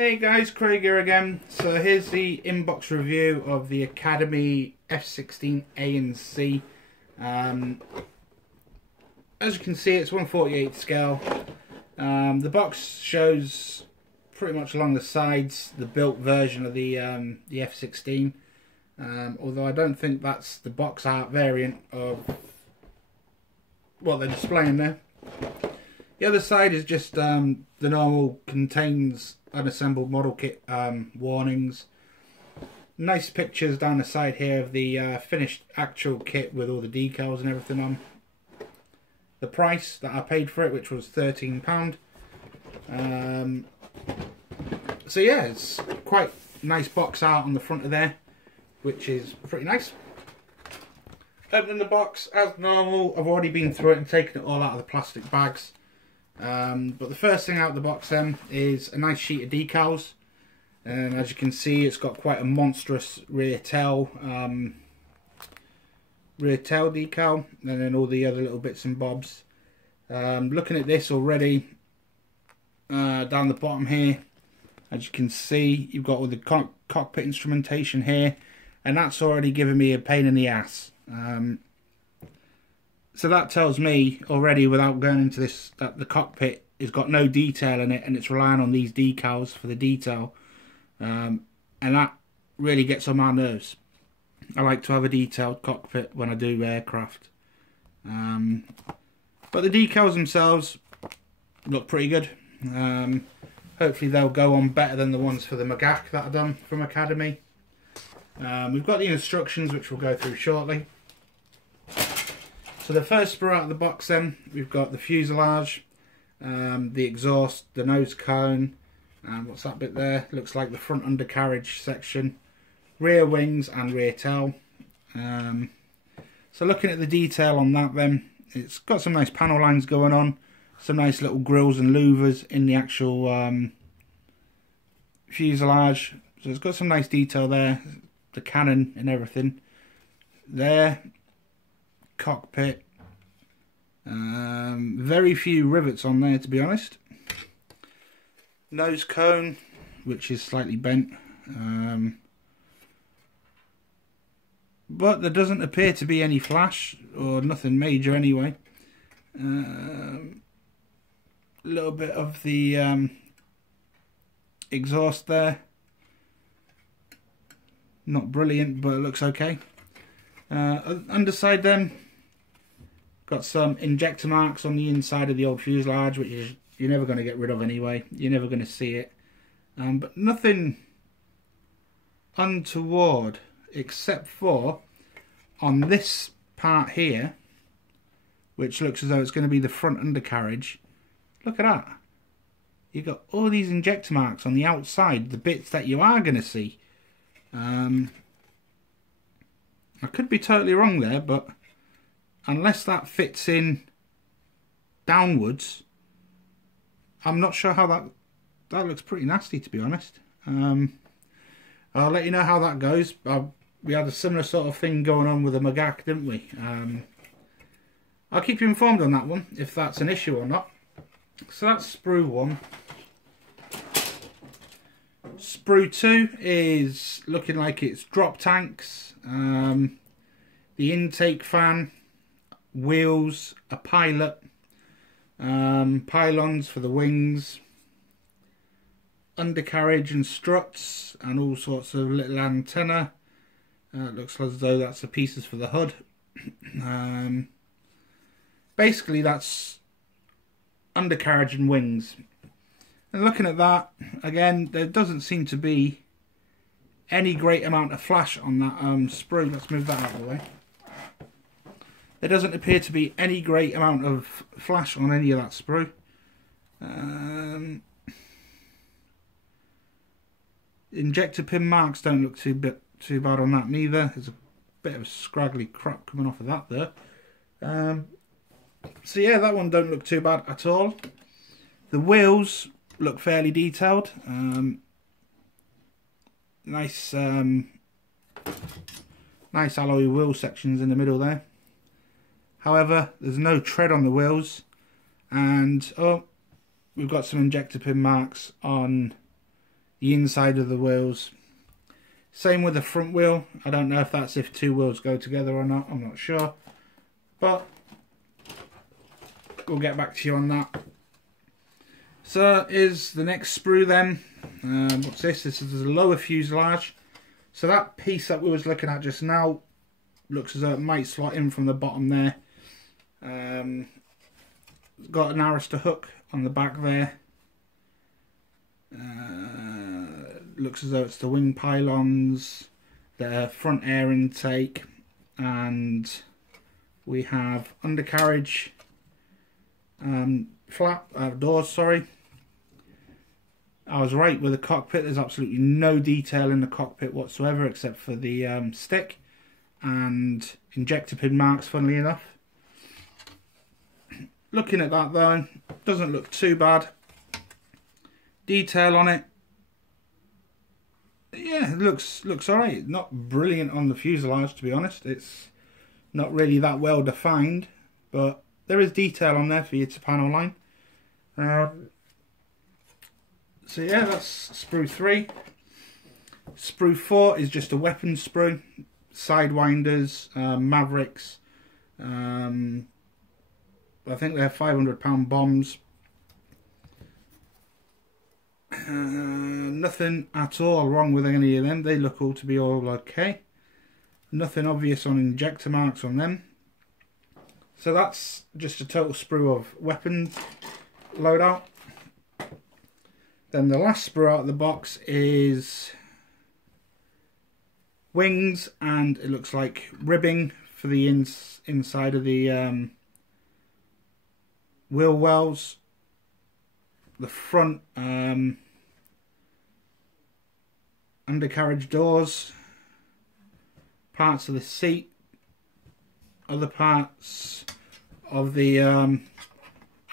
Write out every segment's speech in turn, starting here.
Hey guys, Craig here again. So here's the inbox review of the Academy f16 A and C. As you can see, it's 1/48 scale. The box shows pretty much along the sides the built version of the f16. Although I don't think that's the box art variant of what they're displaying there. The other side is just the normal contains unassembled model kit warnings. Nice pictures down the side here of the finished actual kit with all the decals and everything on. The price that I paid for it, which was £13. So yeah, it's quite nice box art on the front of there, which is pretty nice. Opening the box as normal. I've already been through it and taken it all out of the plastic bags. But the first thing out of the box then is a nice sheet of decals, and as you can see, it's got quite a monstrous rear tail decal, and then all the other little bits and bobs. Looking at this already, down the bottom here, as you can see, you've got all the cockpit instrumentation here, and that's already given me a pain in the ass. So that tells me already, without going into this, that the cockpit has got no detail in it and it's relying on these decals for the detail. And that really gets on my nerves. I like to have a detailed cockpit when I do aircraft. But the decals themselves look pretty good. Hopefully they'll go on better than the ones for the Magach that I've done from Academy. We've got the instructions, which we'll go through shortly. So the first sprue out of the box then, we've got the fuselage, the exhaust, the nose cone, and what's that bit there? Looks like the front undercarriage section, rear wings and rear tail. So looking at the detail on that then, it's got some nice panel lines going on, some nice little grills and louvers in the actual fuselage. So it's got some nice detail there, the cannon and everything there. Cockpit, very few rivets on there, to be honest. Nose cone, which is slightly bent, but there doesn't appear to be any flash or nothing major anyway. A little bit of the exhaust there, not brilliant, but it looks okay. Underside then, got some injector marks on the inside of the old fuselage, which is you're never going to get rid of anyway. You're never going to see it. But nothing untoward, except for on this part here, which looks as though it's going to be the front undercarriage. Look at that. You've got all these injector marks on the outside, the bits that you are going to see. I could be totally wrong there, but unless that fits in downwards, I'm not sure how that looks pretty nasty, to be honest. I'll let you know how that goes. We had a similar sort of thing going on with the Magach, didn't we? I'll keep you informed on that one, if that's an issue or not. So that's sprue 1. Sprue 2 is looking like it's drop tanks, the intake fan, wheels, a pilot, pylons for the wings, undercarriage and struts, and all sorts of little antenna. It looks as though that's the pieces for the hood. Basically that's undercarriage and wings. And looking at that, again, there doesn't seem to be any great amount of flash on that sprue. Let's move that out of the way. There doesn't appear to be any great amount of flash on any of that sprue. Injector pin marks don't look too bad on that neither. There's a bit of a scraggly crap coming off of that there. So yeah, that one don't look too bad at all. The wheels look fairly detailed. Nice alloy wheel sections in the middle there. However, there's no tread on the wheels, and we've got some injector pin marks on the inside of the wheels. Same with the front wheel. I don't know if that's if two wheels go together or not. I'm not sure. But we'll get back to you on that. So is the next sprue then. What's this? This is the lower fuselage. So that piece that we was looking at just now looks as though it might slot in from the bottom there. It's got an arrestor hook on the back there. Looks as though it's the wing pylons, the front air intake, and we have undercarriage doors, sorry. I was right with the cockpit. There's absolutely no detail in the cockpit whatsoever except for the stick and injector pin marks, funnily enough. Looking at that though, doesn't look too bad. Detail on it, yeah, it looks alright. Not brilliant on the fuselage, to be honest. It's not really that well defined, but there is detail on there for you to panel line. So yeah, that's sprue 3. Sprue 4 is just a weapon sprue. Sidewinders, Mavericks. I think they're £500 bombs. Nothing at all wrong with any of them. They look all to be all okay. Nothing obvious on injector marks on them. So that's just a total sprue of weapons loadout. Then the last sprue out of the box is wings, and it looks like ribbing for the inside of the wheel wells. The front undercarriage doors, parts of the seat, other parts of the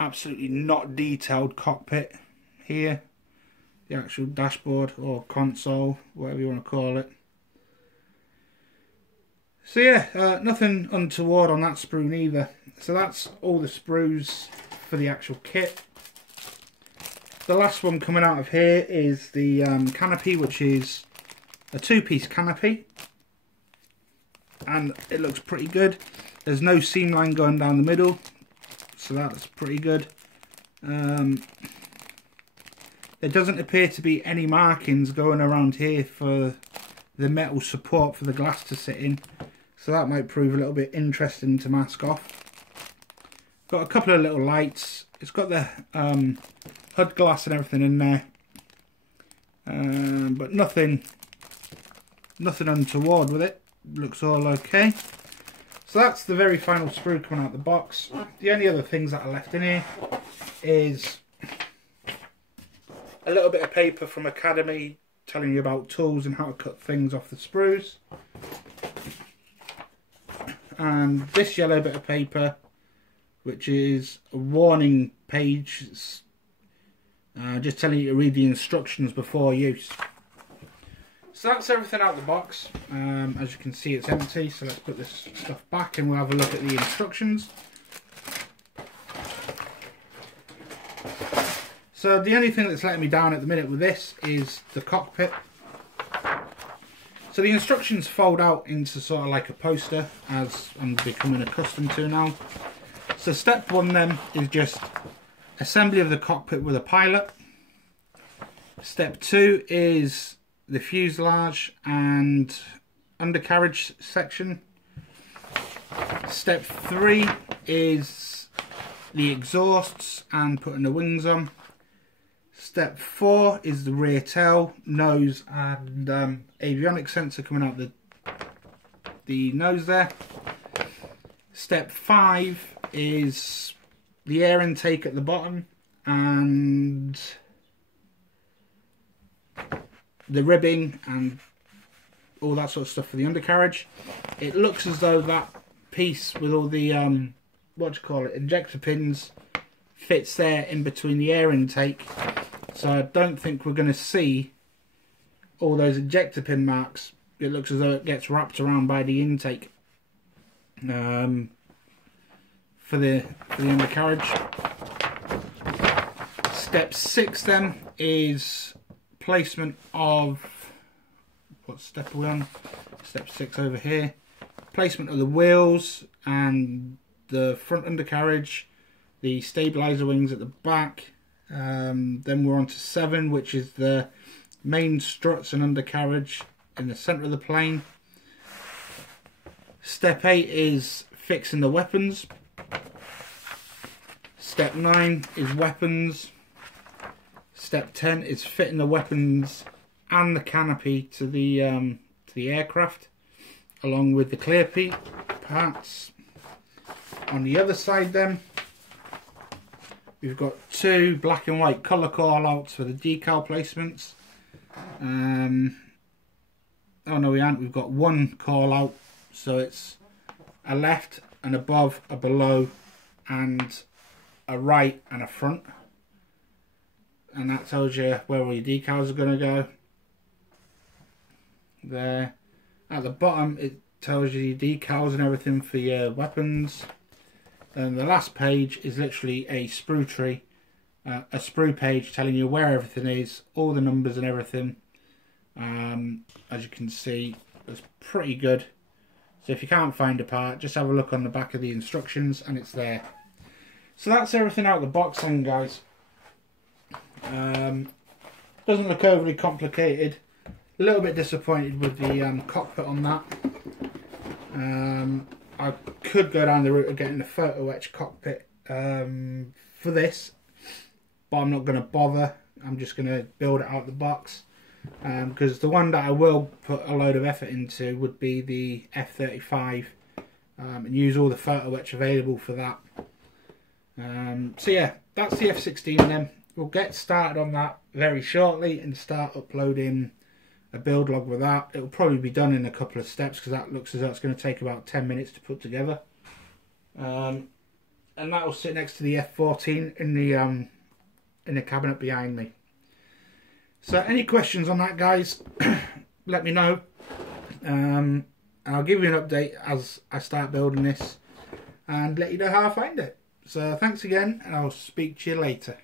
absolutely not detailed cockpit here, the actual dashboard or console, whatever you want to call it. So yeah, nothing untoward on that sprue neither. So that's all the sprues for the actual kit. The last one coming out of here is the Canopy, which is a 2-piece Canopy, and it looks pretty good. There's no seam line going down the middle, so that's pretty good. There doesn't appear to be any markings going around here for the metal support for the glass to sit in, so that might prove a little bit interesting to mask off. Got a couple of little lights. It's got the HUD glass and everything in there, but nothing untoward with it. Looks all okay. So that's the very final sprue coming out of the box. The only other things that are left in here is a little bit of paper from Academy telling you about tools and how to cut things off the sprues, and this yellow bit of paper, which is a warning page. It's just telling you to read the instructions before use. So that's everything out of the box. As you can see, it's empty, so let's put this stuff back and we'll have a look at the instructions. So the only thing that's letting me down at the minute with this is the cockpit. So the instructions fold out into sort of like a poster, as I'm becoming accustomed to now. So step 1 then is just assembly of the cockpit with a pilot. Step 2 is the fuselage and undercarriage section. Step 3 is the exhausts and putting the wings on. Step 4 is the rear tail, nose and avionics sensor coming out the nose there. Step 5 is the air intake at the bottom and the ribbing and all that sort of stuff for the undercarriage. It looks as though that piece with all the injector pins fits there in between the air intake, so I don't think we're going to see all those injector pin marks. It looks as though it gets wrapped around by the intake for the undercarriage. Step 6 then is placement of, what step are we on? Step 6 over here. Placement of the wheels and the front undercarriage, the stabilizer wings at the back. Then we're on to 7, which is the main struts and undercarriage in the centre of the plane. Step 8 is fixing the weapons. Step 9 is weapons. Step 10 is fitting the weapons and the canopy to the aircraft, along with the clear parts. On the other side then, we've got 2 black and white colour call outs for the decal placements. Oh no, we aren't. We've got 1 call out, so it's a left and above, a below, and a right and a front. And that tells you where all your decals are going to go. There. At the bottom it tells you your decals and everything for your weapons. And the last page is literally a sprue tree. A sprue page telling you where everything is, all the numbers and everything. As you can see, it's pretty good. So if you can't find a part, just have a look on the back of the instructions and it's there. So that's everything out of the box then, guys. Doesn't look overly complicated. A little bit disappointed with the cockpit on that. I could go down the route of getting a photo etch cockpit for this, but I'm not going to bother. I'm just going to build it out of the box, because the one that I will put a load of effort into would be the F-35, and use all the photo etch available for that. So yeah, that's the F-16 then. We'll get started on that very shortly and start uploading a build log with that. It'll probably be done in a couple of steps because that looks as though it's going to take about 10 minutes to put together. And that will sit next to the F-14 in the cabinet behind me. So any questions on that, guys, let me know. I'll give you an update as I start building this and let you know how I find it. So thanks again, and I'll speak to you later.